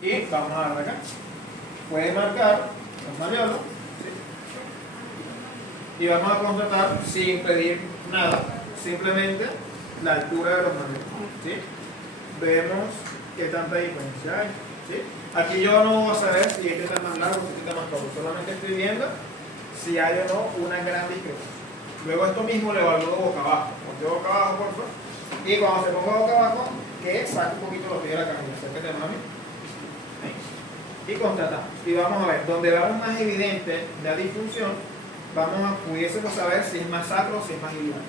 Y vamos a dar acá. Puede marcar los mayores, ¿sí? Y vamos a constatar sin pedir nada, simplemente la altura de los mayores, ¿sí? Vemos qué tanta diferencia hay, ¿sí? Aquí yo no voy a saber si este está más largo o si este está más corto, solamente estoy viendo si hay o no una gran diferencia. Luego esto mismo lo evalúo boca abajo. Ponte boca abajo, por favor. Y cuando se ponga boca abajo, que saque un poquito los pies de la camisa. Acércate más a mí. Y constatamos. Y vamos a ver, donde veamos más evidente la disfunción, pudiésemos saber si es más sacro o si es más iliaco.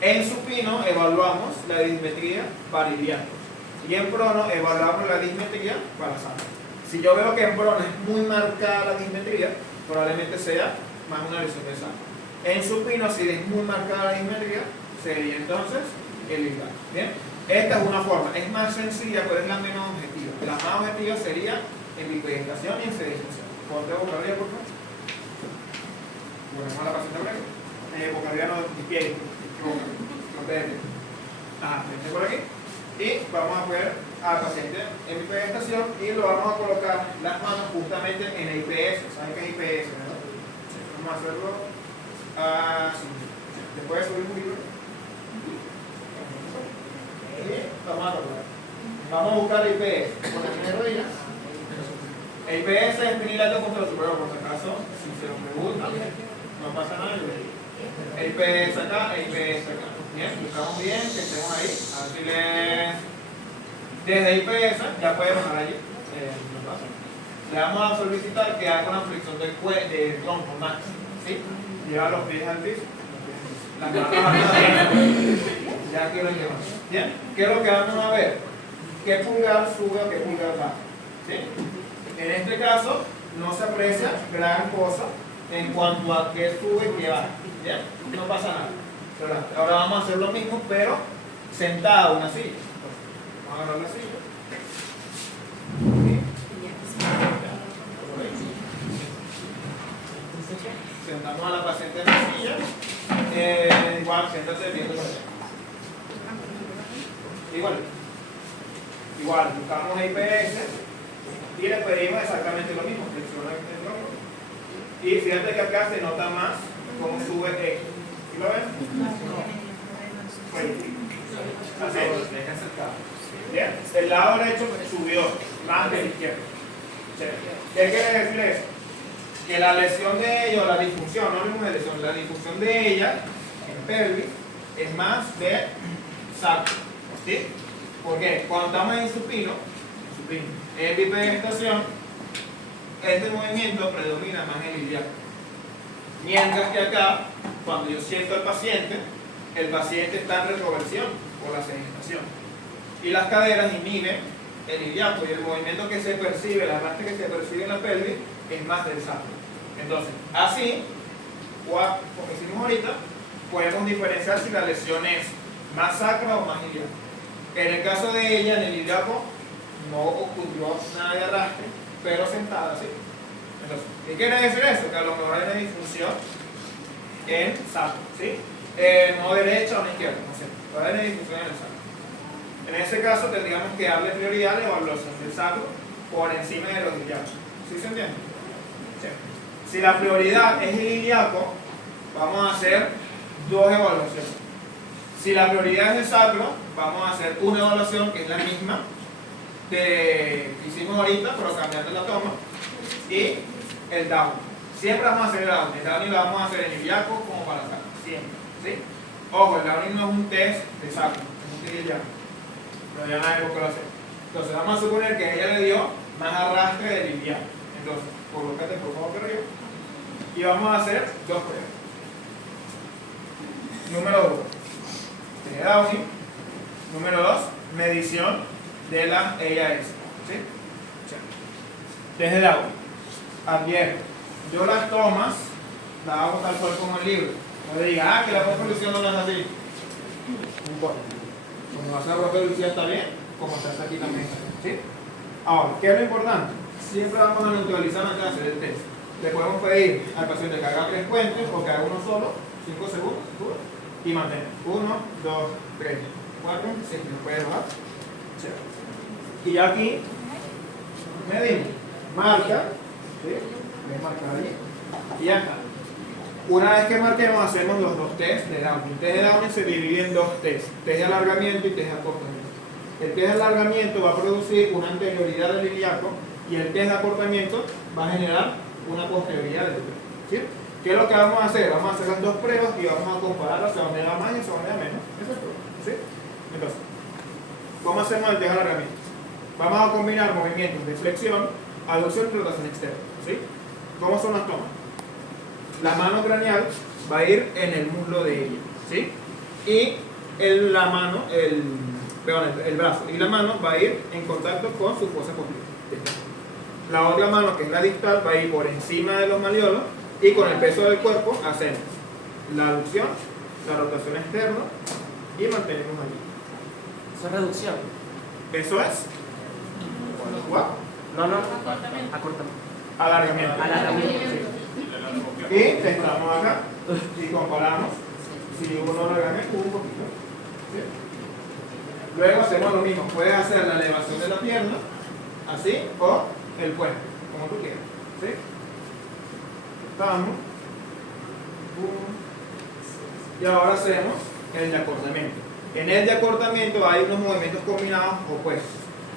En supino evaluamos la dismetría para ilíacos. Y en prono evaluamos la dismetría para sacro. Si yo veo que en prono es muy marcada la dismetría, probablemente sea más una lesión de sacro. En supino, si es muy marcada la dismetría, sería entonces el iliaco. ¿Bien? Esta es una forma, es más sencilla, pero es la menos objetiva. La más objetiva sería en bipedestación y en sedimentación. Ponte boca arriba, por favor. Ponemos a la paciente breve. Boca arriba no, mis pies, no te dejes. Vente por aquí. Y vamos a poner al paciente en bipedestación y lo vamos a colocar las manos justamente en el IPS. ¿Saben qué es IPS? ¿No? Vamos a hacerlo así. ¿Te puedes subir un poquito? Vamos a tocar. Vamos a buscar el IPS. Ponemos en rodillas. El IPS es penilato contra el superior, por si acaso, si se lo pregunta, no pasa nada. El IPS acá, el IPS acá. Bien, buscamos bien, que estemos ahí. A ver si desde IPS ya puede bajar allí. Le vamos a solicitar que haga una flexión del tronco máximo. ¿Sí? Lleva los pies al piso. Las manos a ya aquí lo llevamos. Bien, ¿qué es lo que vamos a ver? ¿Qué pulgar sube o qué pulgar baja? ¿Sí? En este caso no se aprecia gran cosa en cuanto a qué sube y qué baja. ¿Bien? No pasa nada. Ahora vamos a hacer lo mismo, pero sentado en una silla. Vamos a agarrar la silla. Sentamos a la paciente en la silla. Igual, siéntate viendo por allá. Igual, buscamos IPS y le pedimos exactamente lo mismo, flexiona el tronco. Y fíjate que acá se nota más cómo sube esto. ¿Sí lo ven? Así, déjense acá. Bien, el lado derecho subió más que el izquierdo. ¿Qué quiere decir eso? Que la lesión de ella, o la disfunción, no hablemos de lesión, la disfunción de ella en pelvis es más de sacro. ¿Sí? Porque cuando estamos en supino, en bipedestación, este movimiento predomina más en el ilíaco. Mientras que acá, cuando yo siento al paciente, el paciente está en retroversión por la sedimentación. Y las caderas inhiben el ilíaco y el movimiento que se percibe, el arrastre que se percibe en la pelvis, es más del sacro. Entonces, así, como hicimos ahorita, podemos diferenciar si la lesión es más sacra o más ilíaco. En el caso de ella, en el ilíaco, no ocurrió nada de arrastre, pero sentada, ¿sí? Entonces, ¿qué quiere decir eso? Que a lo mejor hay una disfunción en sacro, ¿sí? No derecha o no izquierda, no sé, pero hay una disfunción en el sacro. En ese caso, tendríamos que darle prioridad a la evaluación del sacro por encima de los ilíacos. ¿Sí se entiende? Sí. Si la prioridad es el ilíaco, vamos a hacer dos evaluaciones. Si la prioridad es el sacro, vamos a hacer una evaluación que es la misma que hicimos ahorita, pero cambiando la toma, y el down. Siempre vamos a hacer el down. El downing lo vamos a hacer en ilíaco como para sacro. Siempre. ¿Sí? Ojo, el downing no es un test de sacro, es un test de ilíaco. Pero ya nadie lo hacer. Entonces vamos a suponer que ella le dio más arrastre del ilíaco. Entonces, colócate por favor por arriba. Y vamos a hacer dos pruebas. Número 1, tiene downing. Número 2, medición de la EIAS. ¿Sí? Desde downing. Advierto, yo las tomas las hago tal cual como el libro. No le diga, que la profe Lucía no las hace así. No importa. Como hace la profe Lucía está bien, como se hace aquí también. ¿Sí? Ahora, ¿qué es lo importante? Siempre vamos a neutralizar la clase del test. Le podemos pedir al paciente que haga 3 puentes o que haga uno solo, 5 segundos, y mantener. 1, 2, 3, 4, 5. ¿Me puede bajar? Sí. Y ya aquí medimos, marca, ¿sí? Voy a marcar allí, y ya está. Una vez que marquemos, hacemos los dos test de Downing. El test de Downing se divide en dos tests, test de alargamiento y test de acortamiento. El test de alargamiento va a producir una anterioridad del ilíaco y el test de acortamiento va a generar una posterioridad del ilíaco. ¿Sí? ¿Qué es lo que vamos a hacer? Vamos a hacer las dos pruebas y vamos a comparar hacia dónde va más y hacia dónde va menos. Eso es todo. ¿Sí? Entonces, ¿cómo hacemos el test de alargamiento? Vamos a combinar movimientos de flexión, aducción y rotación externa. ¿Sí? ¿Cómo son las tomas? La mano craneal va a ir en el muslo de ella, ¿sí? Y el brazo y la mano va a ir en contacto con su fosa popliteal. La otra mano, que es la distal, va a ir por encima de los malleolos y con el peso del cuerpo hacemos la aducción, la rotación externa y mantenemos allí. ¿Eso es reducción? Eso es. No. Acortamiento. Alargamiento. Alargamiento. Y testamos acá y comparamos si uno alargamiento un poquito. ¿Sí? Luego hacemos lo mismo. Puedes hacer la elevación de la pierna, así, o el puente, como tú quieras. ¿Sí? Estamos. Y ahora hacemos el de acortamiento. En el de acortamiento hay unos movimientos combinados opuestos.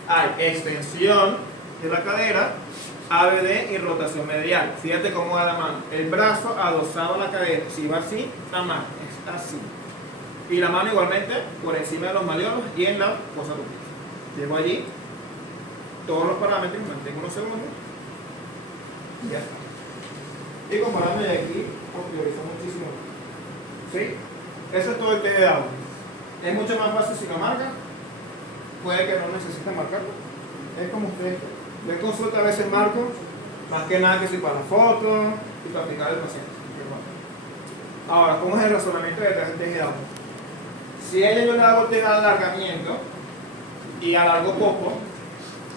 Hay extensión de la cadera, ABD y rotación medial. Fíjate cómo va la mano. El brazo adosado a la cadera. Si va así, está mal. Está así. Y la mano igualmente por encima de los malleolos y en la fosa popliteal. Llevo allí todos los parámetros, mantengo unos segundos. Y ya está. Y comparando de aquí, prioriza muchísimo. ¿Sí? Eso es todo el test de Downing. Es mucho más fácil si lo marcan. Puede que no necesiten marcarlo. Es como ustedes. Yo en consulta a veces marco, más que nada que soy para la foto y para aplicar al paciente. Ahora, ¿cómo es el razonamiento detrás del test de Downing? Si ella yo le hago el test de alargamiento y alargo poco,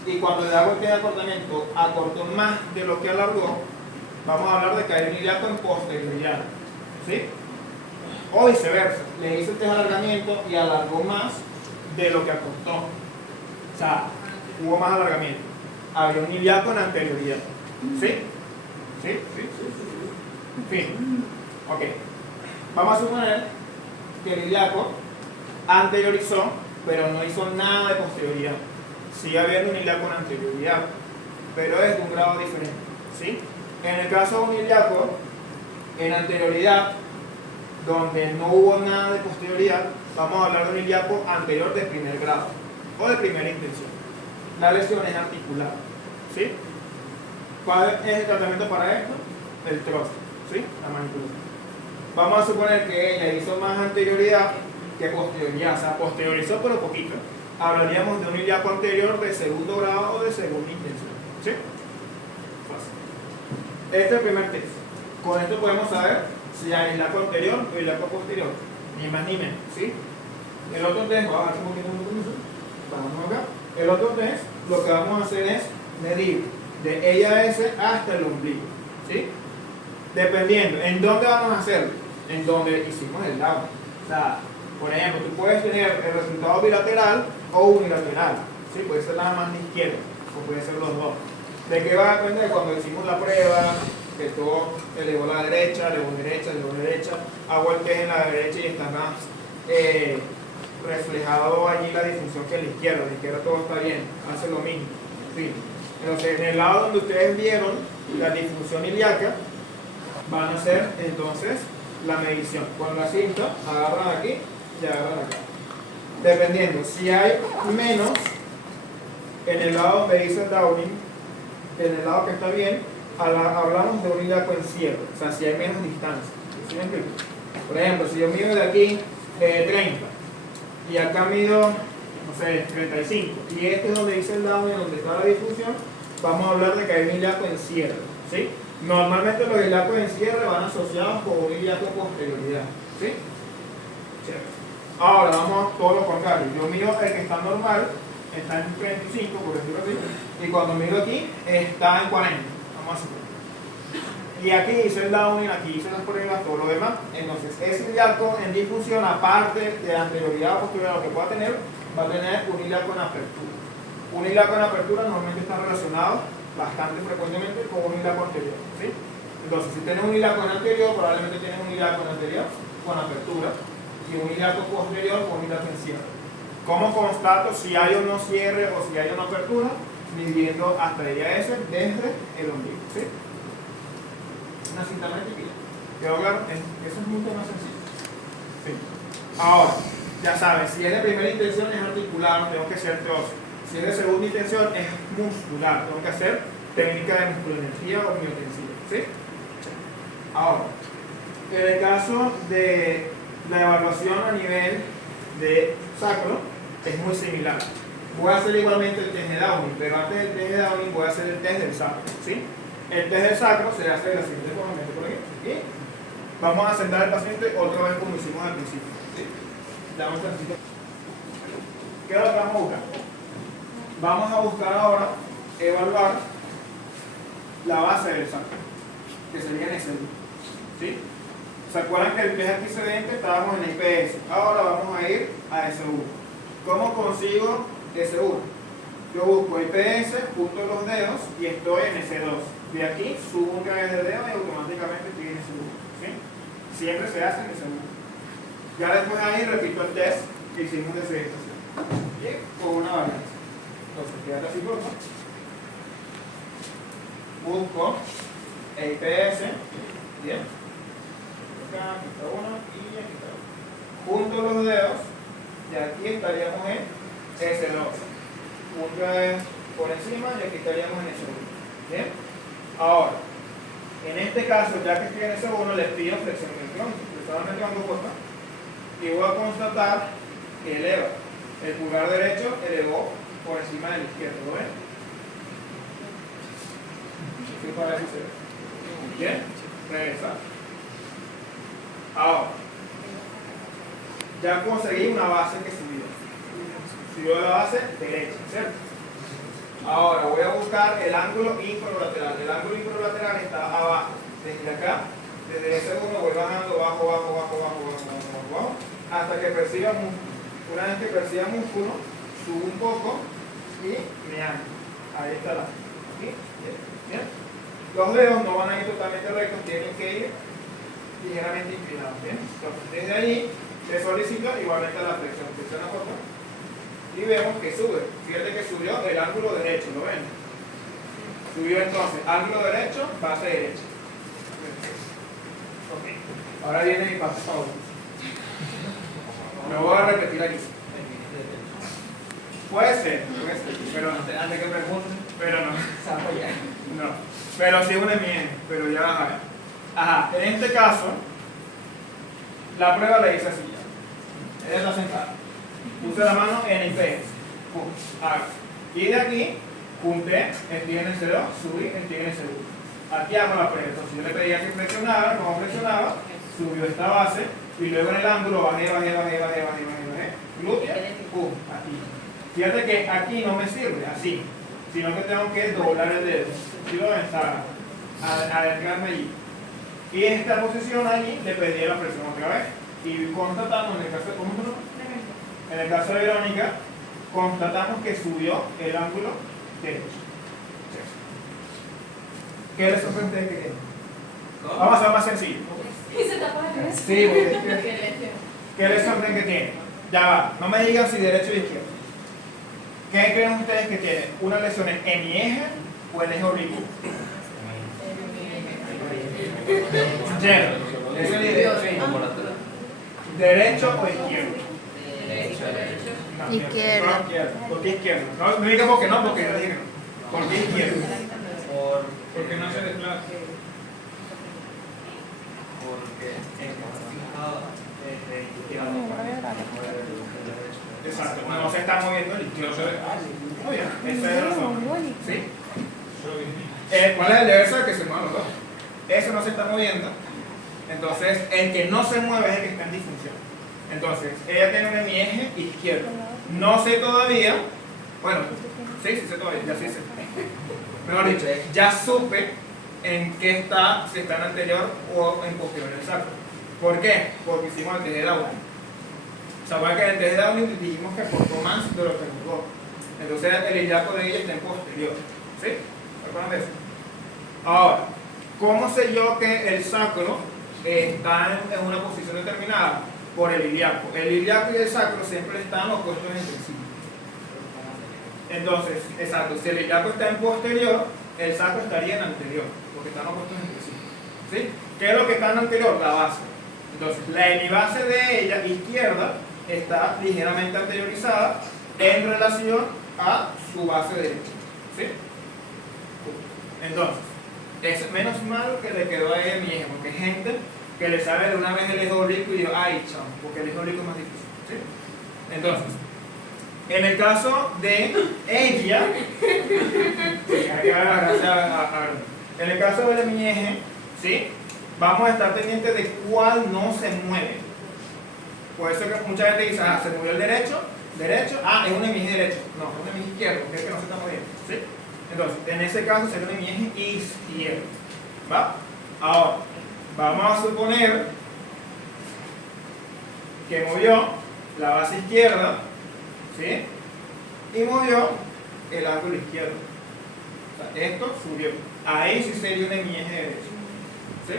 y cuando le hago el test de acortamiento acortó más de lo que alargó, vamos a hablar de que hay un ilíaco en posterioridad. ¿Sí? O viceversa, le hice el test de alargamiento y alargó más de lo que acortó. O sea, hubo más alargamiento. Había un ilíaco en anterioridad. ¿Sí? ¿Sí? Fin. Ok. Vamos a suponer que el ilíaco anteriorizó, pero no hizo nada de posterioridad. Sigue habiendo un ilíaco en anterioridad, pero es de un grado diferente. ¿Sí? En el caso de un ilíaco en anterioridad, donde no hubo nada de posterioridad, vamos a hablar de un ilíaco anterior de primer grado o de primera intención. La lesión es articular. ¿Sí? ¿Cuál es el tratamiento para esto? El trozo. ¿Sí? La manipulación. Vamos a suponer que ella hizo más anterioridad que posterioridad. O sea, posteriorizó pero poquito. Hablaríamos de un ilíaco anterior de segundo grado o de segunda intención. ¿Sí? Fácil. Este es el primer test. Con esto podemos saber si hay ilíaco anterior o ilíaco posterior. Ni más ni menos. ¿Sí? El otro test, vamos a ver cómo vamos acá. El otro test, lo que vamos a hacer es medir de ella a S hasta el ombligo. ¿Sí? Dependiendo, ¿en dónde vamos a hacerlo? En donde hicimos el Downing. O sea, por ejemplo, tú puedes tener el resultado bilateral o unilateral. ¿Sí? Puede ser nada más la izquierda, o puede ser los dos. ¿De qué va a depender? Cuando hicimos la prueba, que todo elevó a la derecha, elevó derecha, hago el test en la derecha y está más reflejado allí la disfunción que en la izquierda todo está bien, hace lo mismo. Sí. Entonces, en el lado donde ustedes vieron la disfunción ilíaca, van a hacer entonces la medición. Con la cinta, agarran aquí y agarran acá. Dependiendo, si hay menos en el lado donde dice Downing, en el lado que está bien, hablamos de un ilíaco en cierre, o sea, si hay menos distancia. ¿Sí me explico? Por ejemplo, si yo mido de aquí 30 y acá mido, no sé, 35, y este es donde dice el Downing, donde está la difusión, vamos a hablar de que hay un ilíaco en cierre. ¿Sí? Normalmente los ilíacos en cierre van asociados con un ilíaco posterioridad. ¿Sí? Chévere. Ahora vamos a todo lo contrario. Yo miro el que está normal, está en 35, por decirlo así, y cuando miro aquí, está en 40. Vamos a suponer. Y aquí hice el Downing, aquí hice las pruebas, todo lo demás. Entonces, ese ilíaco en difusión, aparte de anterioridad o posterioridad, lo que pueda tener, va a tener un ilíaco en apertura. Un ilíaco en apertura normalmente está relacionado bastante frecuentemente con un ilíaco anterior, ¿sí? Entonces, si tienes un ilíaco en anterior, probablemente tienes un ilíaco en anterior con apertura y un ilíaco posterior con un ilíaco en cierre. ¿Cómo constato si hay o no cierre o si hay o no apertura? Midiendo hasta el IAS desde el ombligo, ¿sí? Una cinta métrica. ¿Quedó claro? Eso es mucho más sencillo. Sí. Ahora, ya saben, si es de primera intención es articular, tengo que ser teórico. Si es de segunda intención es muscular, tengo que hacer técnica de musculoenergía o miotensión, ¿sí? Ahora, en el caso de la evaluación a nivel de sacro, es muy similar. Voy a hacer igualmente el test de Downing, pero antes del test de Downing voy a hacer el test del sacro, ¿sí? El test del sacro se hace de la siguiente forma, por aquí, y vamos a sentar al paciente otra vez como hicimos al principio, ¿sí? Damos un tantito. ¿Qué es lo que vamos a buscar? Vamos a buscar ahora evaluar la base del sacro, que sería en S1, ¿sí? ¿Se acuerdan que el test antecedente estábamos en IPS? Ahora vamos a ir a S1. ¿Cómo consigo S1? Yo busco IPS, junto los dedos y estoy en S2. De aquí subo un vez de dedo y automáticamente estoy en S1, ¿sí? Siempre se hace en S1. Ya después ahí repito el test que hicimos de sedentación. Bien, con una balanza. Entonces, quédate así por favor. Busco IPS. Bien. Acá, aquí está uno y aquí está otro. Junto los dedos y aquí estaríamos en S2. Punto por encima y aquí estaríamos en S1. Bien. Ahora, en este caso, ya que estoy en S1, les pido flexión del tronco. Flexión del tronco puesta. Y voy a constatar que eleva. El pulgar derecho elevó por encima del izquierdo. ¿Lo ven? ¿Qué parece ser? Bien. Regresa. Ahora, ya conseguí una base que subió. Subió la base derecha, ¿cierto? Ahora voy a buscar el ángulo infralateral. El ángulo infralateral está abajo. Desde acá, desde ese uno voy bajando, bajo, hasta que perciba músculo. Una vez que perciba músculo, subo un poco y me anclo. Ahí está la. ¿Sí? Bien. Los dedos no van a ir totalmente rectos, tienen que ir ligeramente inclinados. ¿Bien? Entonces, desde allí se solicita igualmente la flexión. Flexión a foto. Y vemos que sube. Fíjate que subió el ángulo derecho, ¿lo ven? Subió entonces ángulo derecho, base derecha. Okay. Ahora viene mi paso favorito. Lo voy a repetir aquí. Puede ser, pero antes que pregunten, pero no. No. Pero sí une bien, pero ya vas a ver. Ajá, en este caso, la prueba le dice así ya. Ella está sentada. Puse la mano en IPS. Y de aquí, junté, estoy en S2, subí, estoy en S1. Aquí hago la prueba. Entonces yo le pedía que presionara, como presionaba, subió esta base, y luego en el ángulo bajé. Glútea, pum, aquí. Fíjate que aquí no me sirve, así, sino que tengo que doblar el dedo. Si lo ven, adentrarme allí. Y en esta posición allí le pedí la presión otra vez. Y constatamos, en el caso de, ¿cómo se llama? En el caso de Verónica, constatamos que subió el ángulo derecho. ¿Qué les sorprende que tiene? Vamos a hacer más sencillo. Sí, ¿qué les sorprende que tiene? Ya va, no me digan si derecho o izquierdo. ¿Qué creen ustedes que tiene? ¿Una lesión en mi eje o en el eje oblicuo? ¿Derecho o izquierdo? Izquierdo. ¿Por qué izquierdo? No me digan por qué no, porque yo dije no. ¿Por qué izquierdo? Porque no se desplaza. Exacto, no se está moviendo el izquierdo. Muy bien, esa es la razón. ¿Sí? ¿Cuál es el deber que se muevan los dos? Eso no se está moviendo. Entonces, el que no se mueve es el que está en disfunción. Entonces, ella tiene un eje izquierdo. No sé todavía. Bueno, sí sé todavía, ya sí sé. Mejor dicho, ya supe en qué está, si está en anterior o en posterior del sacro. ¿Por qué? Porque hicimos el test de Downing. ¿Saben que en el test de Downing dijimos que aportó más de lo que jugó? Entonces el ilíaco de ella está en posterior. ¿Sí? ¿Se acuerdan de eso? Ahora, ¿cómo sé yo que el sacro está en una posición determinada? Por el ilíaco. El ilíaco y el sacro siempre están opuestos entre sí. Entonces, exacto, si el ilíaco está en posterior, el sacro estaría en anterior, porque están opuestos entre sí. ¿Sí? ¿Qué es lo que está en anterior? La base. Entonces, la hemibase de ella, izquierda, está ligeramente anteriorizada en relación a su base derecha. ¿Sí? Entonces, es menos mal que le quedó a ella mi eje, porque hay gente que le sale de una vez el eje oblicuo y digo, ay, chamo, porque el eje oblicuo es más difícil. ¿Sí? Entonces, en el caso de ella, sí, hay que dar las gracias a en el caso de mi eje, ¿sí? Vamos a estar pendientes de cuál no se mueve. Por eso que mucha gente dice, ah, se movió el derecho, ah, es un hemieje derecho. No, es un hemieje izquierdo, que es que no se está moviendo. ¿Sí? Entonces, en ese caso sería un hemieje izquierdo. ¿Va? Ahora, vamos a suponer que movió la base izquierda, ¿sí? Y movió el ángulo izquierdo. O sea, esto subió. Ahí sí sería un hemieje derecho. ¿Sí?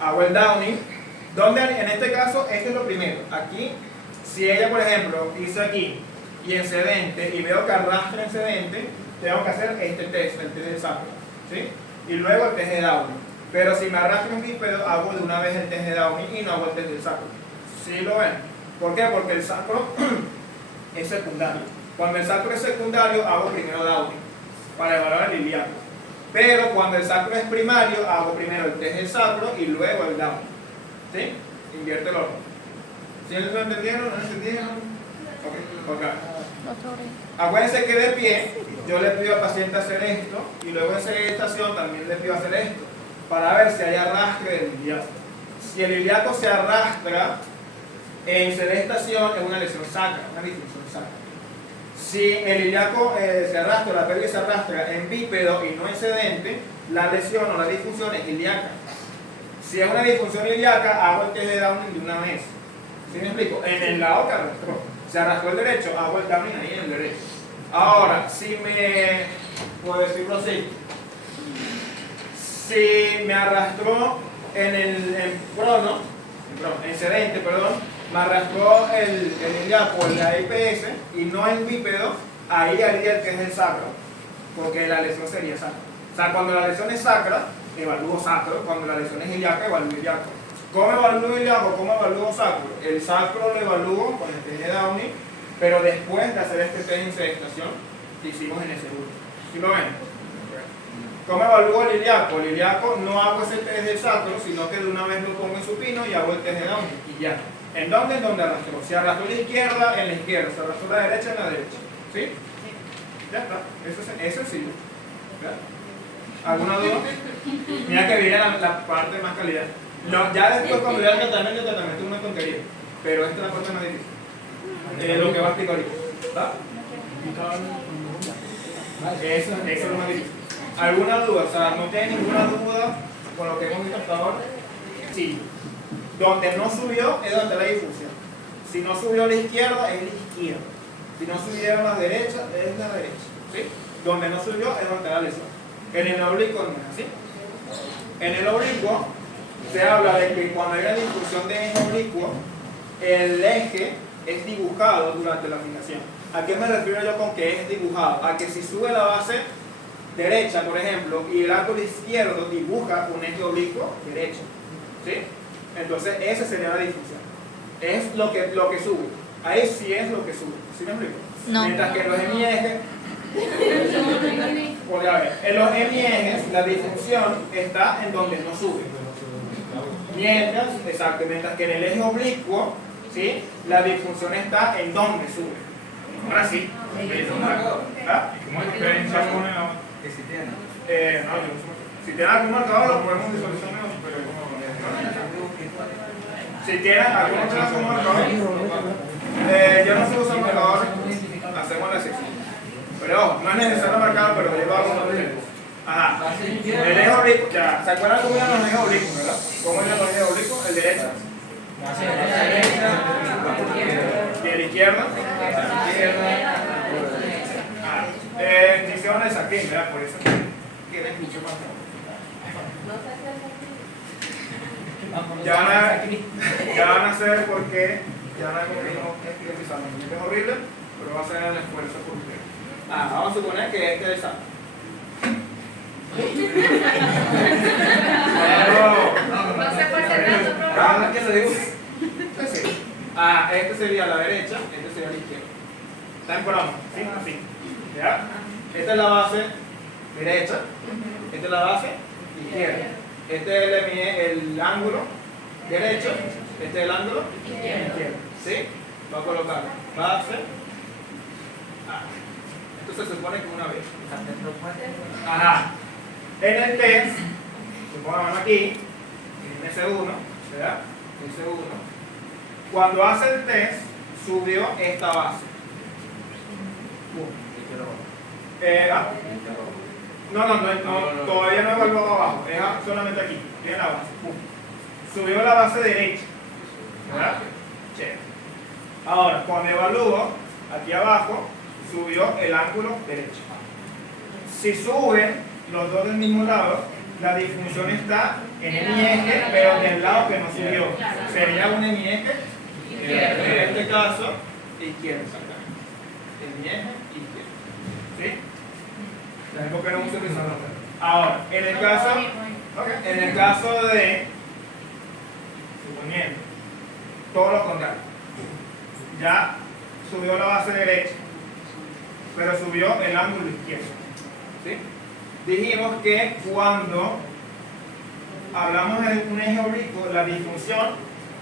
Hago el downing. Donde en este caso, esto es lo primero. Aquí, si ella, por ejemplo, hizo aquí y en sedente y veo que arrastra en sedente, tengo que hacer este test, el test del sacro. ¿Sí? Y luego el test de downing. Pero si me arrastra en bípedo, hago de una vez el test de downing y no hago el test del sacro. ¿Sí lo ven? ¿Por qué? Porque el sacro es secundario. Cuando el sacro es secundario, hago primero downing para evaluar el ilíaco. Pero cuando el sacro es primario, hago primero el test del sacro y luego el downing. ¿Sí? Invierte el orden. ¿Sí lo entendieron? ¿No entendieron? Ok. Okay. Acuérdense que de pie, yo le pido al paciente hacer esto y luego en sedestación también le pido hacer esto para ver si hay arrastre del ilíaco. Si el ilíaco se arrastra en sedestación, es una lesión sacra, una disfunción sacra. Si el ilíaco se arrastra, la pelvis se arrastra en bípedo y no en sedente, la lesión o la disfunción es ilíaca. Si es una disfunción ilíaca, hago el test de downing de una vez. ¿Sí me explico? En el lado que arrastró. Se arrastró el derecho, hago el downing ahí en el derecho. Ahora, si me, puedo decirlo así, si me arrastró en sedente, perdón, me arrastró el ilíaco en la IPS y no en bípedo, ahí haría el test del sacro, porque la lesión sería sacra. O sea, cuando la lesión es sacra, evalúo sacro, cuando la lesión es ilíaca, evalúo ilíaco. ¿Cómo evalúo ilíaco? ¿Cómo evalúo sacro? El sacro lo evalúo con el test de Downey, pero después de hacer este test en sedestación que hicimos en ese último. ¿Sí lo ven? ¿Cómo evalúo el ilíaco? El ilíaco no hago ese test del sacro, sino que de una vez lo pongo en supino y hago el test de Downey y ya. ¿En dónde? En donde arrastró. Si arrastró la izquierda, en la izquierda. Si arrastró la derecha, en la derecha. ¿Sí? Ya está. Eso es sí. ¿Alguna duda? Mira que viene la parte de más calidad. No, ya después cuando vea el tratamiento es una tontería. Pero esta es la parte más difícil. Lo que va a explicar ahorita. ¿Está? Eso es lo más difícil. ¿Alguna duda? O sea, no tiene ninguna duda con lo que hemos visto hasta ahora. Sí. Donde no subió es donde la difusión. Si no subió a la izquierda, es la izquierda. Si no subió a la derecha, es la derecha. ¿Sí? Donde no subió es donde la lesión. En el oblicuo no es así. En el oblicuo se habla de que cuando hay una difusión de eje oblicuo, el eje es dibujado durante la fijación. ¿A qué me refiero yo con que es dibujado? A que si sube la base derecha, por ejemplo, y el ángulo izquierdo dibuja un eje oblicuo derecho. ¿Sí? Entonces, esa sería la difusión. Es lo que sube. Ahí sí es lo que sube. ¿Sí me explico? No. Mientras que los hemiejes, en los hemiejes, la disfunción está en donde no sube. Mientras que en el eje oblicuo, ¿sí? La disfunción está en donde sube. Ahora sí. ¿Ah? ¿Cómo es la diferencia con el que si tiene? Si tiene algún marcador, lo podemos visualizar mejor. Si tienen algún marcador, yo no sé usar marcador, hacemos la sección. Pero no es necesario marcar, pero yo lo hago un tiempo. Ajá. El eje oblicuo, ya, ¿se acuerdan cómo eran los ejes oblicuos, verdad? ¿Cómo eran los ejes oblicuos? El derecho. Y el izquierdo. fin, ¿verdad? Por eso tienes mucho más trabajo. Ya van a saber por qué ya no hay mismo estilizado. Es horrible, pero va a ser el esfuerzo por ustedes. Vamos a suponer que este es el saco. No. ¿Qué se dice? Este sería la derecha, este sería la izquierda. ¿Está en programa? ¿Sí? Así. ¿Ya? Esta es la base derecha, esta es la base izquierda. Este es el ángulo derecho, este es el ángulo izquierdo. ¿Sí? Va a colocar base. Esto se supone que una vez. Ajá. En el test, supongamos aquí, en S1, ¿verdad? S1. Cuando hace el test, subió esta base. No, todavía no he evaluado abajo, es solamente aquí, tiene la base. Subió la base derecha, ¿verdad? Chévere. Ahora, cuando evalúo, aquí abajo, subió el ángulo derecho. Si suben los dos del mismo lado, la disfunción está en el eje, pero del lado que no subió. Sería un eje, en este caso, izquierdo, exactamente. El eje izquierdo. ¿Sí? Tenemos que no uso el salón. Ahora, en el caso de, suponiendo, todo lo contrario, ya subió la base derecha, pero subió el ángulo izquierdo. ¿Sí? Dijimos que cuando hablamos de un eje oblicuo, la disfunción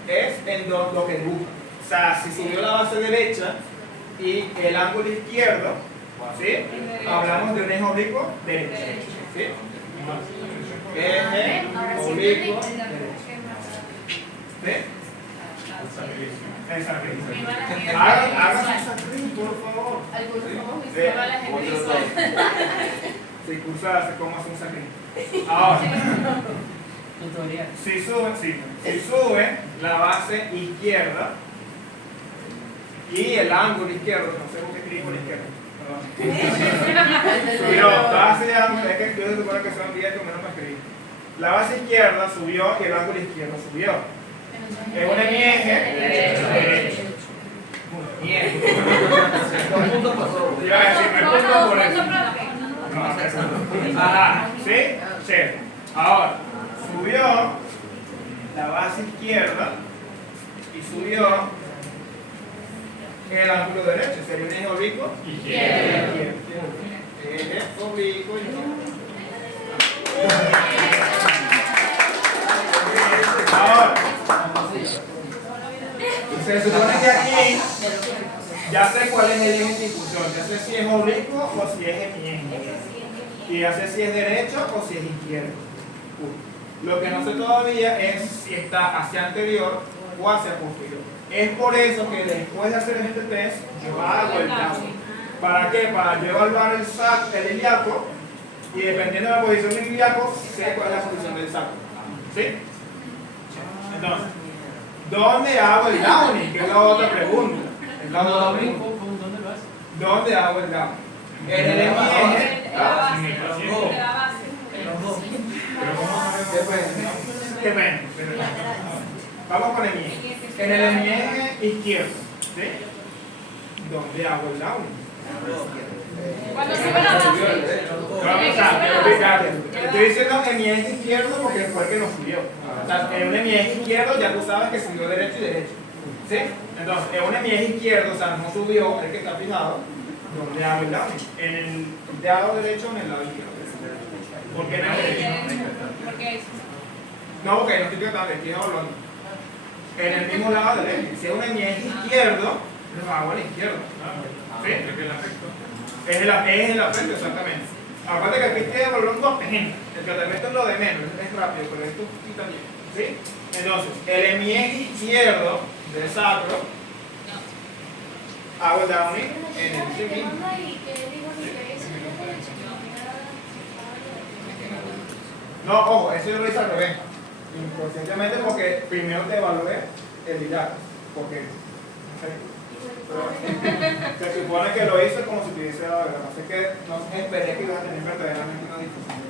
es en lo que dibuja. O sea, si subió la base derecha y el ángulo izquierdo, ¿sí? Hablamos de un eje oblicuo derecho. ¿Sí? Eje oblicuo derecho. ¿Sí? Hagan su sacrín, por favor. Si cursas, ¿cómo hace un sacrín? Ahora, si sube la base izquierda y el ángulo izquierdo, no sé por qué escribí por izquierda. Subió base de ángulo, es que yo se supone que son 10 que menos me escribí. La base izquierda subió y el ángulo izquierdo subió. Es un eje derecho. Bien. El punto pasó. Iba a decir, el punto por eso. Ajá, ¿sí? Sí. Ahora, subió la base izquierda y subió el ángulo derecho. Sería un eje oblicuo izquierdo. Eje oblicuo izquierdo. Ahora, se supone que aquí ya sé cuál es el eje de difusión, ya sé si es oblicuo o si es eje. Y ya sé si es derecho o si es izquierdo. Lo que no sé todavía es si está hacia anterior o hacia posterior. Es por eso que después de hacer este test, yo hago el caso. ¿Para qué? Para yo evaluar el ilíaco y dependiendo de la posición del ilíaco, sé cuál es la posición del saco. ¿Sí? Entonces, ¿dónde hago el downing? Que es la otra pregunta. ¿Dónde lo haces? ¿Dónde hago el downing? En el eje. Depende. Vamos con el eje. En el eje izquierdo. ¿Sí? ¿Dónde hago el downing? Cuando sube la base. Estoy diciendo en mi eje izquierdo porque fue el que nos subió. O sea, en un eje izquierdo ya tú sabes que subió derecho y derecho. ¿Sí? Entonces, en un eje izquierdo, o sea, no subió el que está fijado. ¿Dónde hago el downing? En el lado derecho o en el lado izquierdo. ¿Por qué en el derecho? No, porque no estoy tratando, estoy evaluando. En el mismo lado del eje. Si es un eje izquierdo, lo hago a la izquierda. ¿Sí? Es el afecto, exactamente. Aparte que aquí estoy evaluando ejemplos. El tratamiento es lo de menos, es rápido, pero esto sí también. ¿Sí? Entonces, el eje izquierdo del sacro, hago el downing en el mismo. No, ojo, eso yo lo hice al revés. Inconscientemente porque primero te evalué el ilíaco. Porque, Se supone que lo hice como si tuviese dado verdad. Así que no esperé que iba a tener verdaderamente una difusión.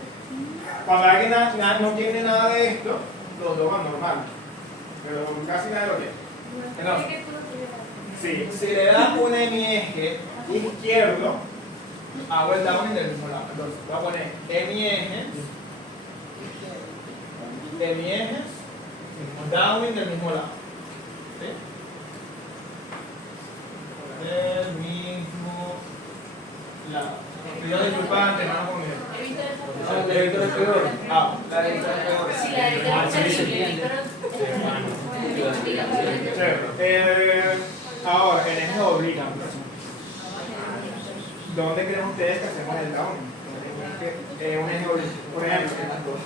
Cuando alguien no tiene nada de esto, lo toma normal. Pero casi nadie lo tiene. Entonces, si le das un hemieje izquierdo, hago el Downing del mismo lado. Entonces, voy a poner hemiejes, Downing del mismo lado. ¿Sí? Del mismo lado. Pido disculpas ante mano conmigo. La editora es peor. La editora es peor. Sí, la editora es peor. Ahora, en eje oblicuo. ¿Dónde creen ustedes que hacemos el Downing? Un eje oblicuo. Por ejemplo, en las dos.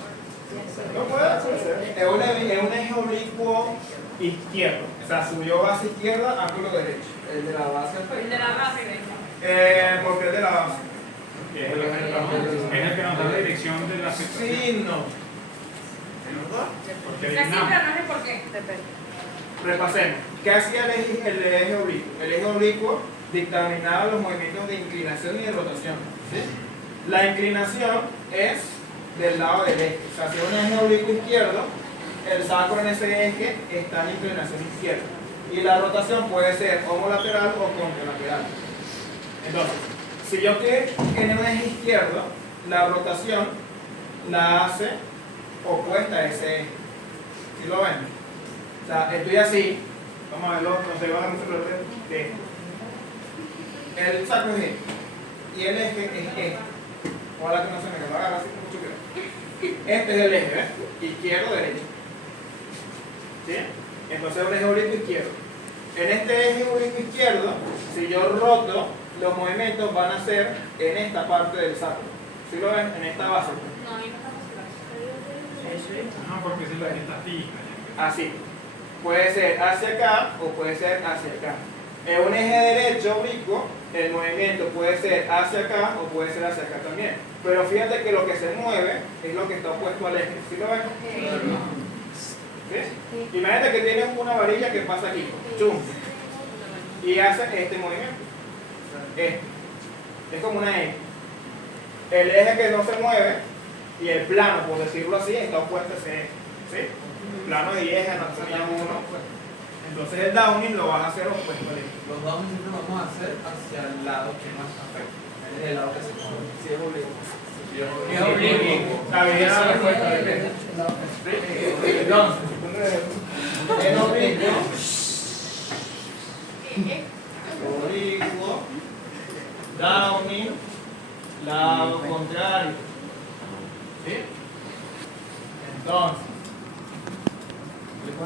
No puede ser. Es un eje oblicuo izquierdo. O sea, subió base izquierda, ángulo derecho. El de la base. El de la base. Porque es de la base. Es el que nos da la dirección de la sección. Sí, no. Porque La cifra no es el por qué. Repasemos. ¿Qué hacía el eje oblicuo? El eje oblicuo dictaminaba los movimientos de inclinación y de rotación. ¿Sí? La inclinación es del lado del eje. O sea, si es un eje oblicuo izquierdo, el sacro en ese eje está en inclinación izquierda. Y la rotación puede ser homolateral o contralateral. Entonces, si yo estoy en un eje izquierdo, la rotación la hace opuesta a ese eje. ¿Sí lo ven? O sea, estoy así. Vamos a verlo, no se va a mucho de esto. El sacro es este. Y el eje es este. Ojalá que no se me agarre así mucho cuidado. Este es el eje, ¿ves? Izquierdo, derecho. ¿Sí? Entonces el eje oblicuo izquierdo. En este eje oblicuo izquierdo, si yo roto, los movimientos van a ser en esta parte del sacro. ¿Sí lo ven? En esta base. No, ahí no está. No, porque si la está fija. Así. Puede ser hacia acá o puede ser hacia acá. En un eje derecho oblicuo, el movimiento puede ser hacia acá o puede ser hacia acá también. Pero fíjate que lo que se mueve es lo que está opuesto al eje. ¿Sí lo ven? ¿Sí? Imagínate que tienes una varilla que pasa aquí. ¡Chum! Y hace este movimiento. Este. Es como una eje. El eje que no se mueve y el plano, por decirlo así, está opuesto a ese eje. ¿Sí? Plano y eje, no se llama uno. Entonces el Downing lo vas a hacer opuesto al eje. Los Downing siempre lo vamos a hacer hacia el lado que más afecta. Es el lado que se mueve. Si es oblicuo. Es oblicuo. La vida la respuesta depende. Entonces, en oblicuo, Downing, lado contrario. ¿Sí? Entonces,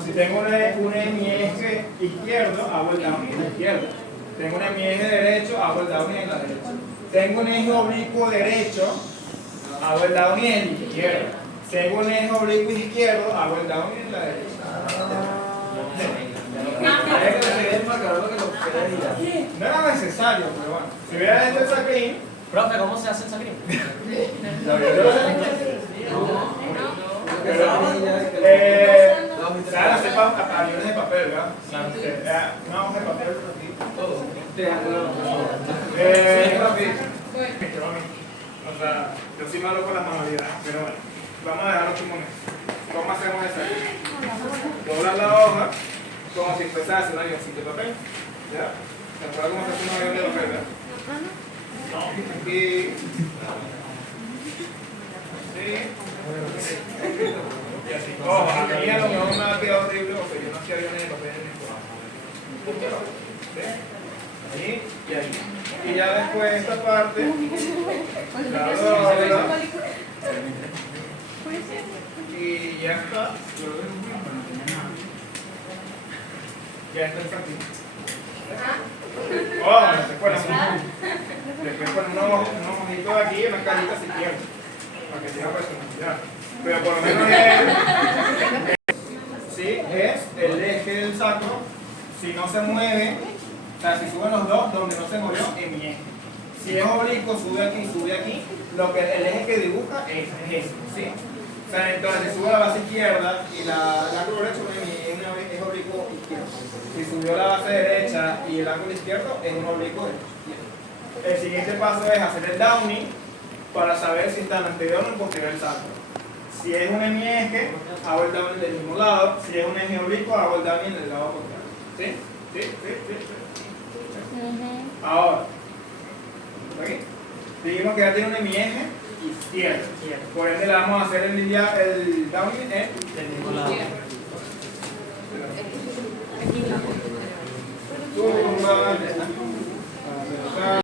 si tengo un hemieje izquierdo, hago el Downing en la izquierda. Tengo un hemieje derecho, hago el Downing en la derecha. Tengo un eje oblicuo derecho, hago el Downing en la izquierda. Tengo un eje oblicuo izquierdo, hago el Downing en la derecha. No era necesario, pero bueno. Si hubiera hecho el sacrín. Profe, ¿cómo se hace el sacrín? Claro, aviones de papel, ¿verdad? Una hoja de papel, todo. O sea, yo soy malo con las manualidades, pero bueno, vamos a dejarlo un momento. ¿Cómo hacemos eso? Doblas la hoja como si fuese a hacer un avioncito de papel. ¿Ya? ¿Se acuerdan cómo se hace un avión de papel, verdad? No, aquí. Y así. Ojo, a mí a lo mejor me ha quedado horrible porque yo no hacía aviones de papel en mi trabajo. Ahí y ahí. Y ya después esta parte la doblo y ya está. Ya está el sacrín. Oh, después ponen unos ojitos aquí y una carita si quieren, para que tenga personalidad. Pero por lo menos sí, es el eje del sacro. Si no se mueve, o sea, si suben los dos, donde no se movió, en mi eje. Si es oblicuo, sube aquí, lo que el eje que dibuja es ese, ¿sí? O sea, entonces si sube la base izquierda y la derecha, es oblicuo. oblicuo izquierdo. Si subió la base derecha y el ángulo izquierdo, es un oblicuo izquierdo. El siguiente paso es hacer el downing para saber si está en anterior o en posterior el salto. Si es un hemieje, hago el downing del mismo lado. Si es un eje oblicuo, hago el downing del lado contrario. ¿Sí? ¿Sí? Ahora, ¿aquí? Dijimos que ya tiene un hemieje izquierdo. Por ende, le vamos a hacer el downing en Del mismo lado.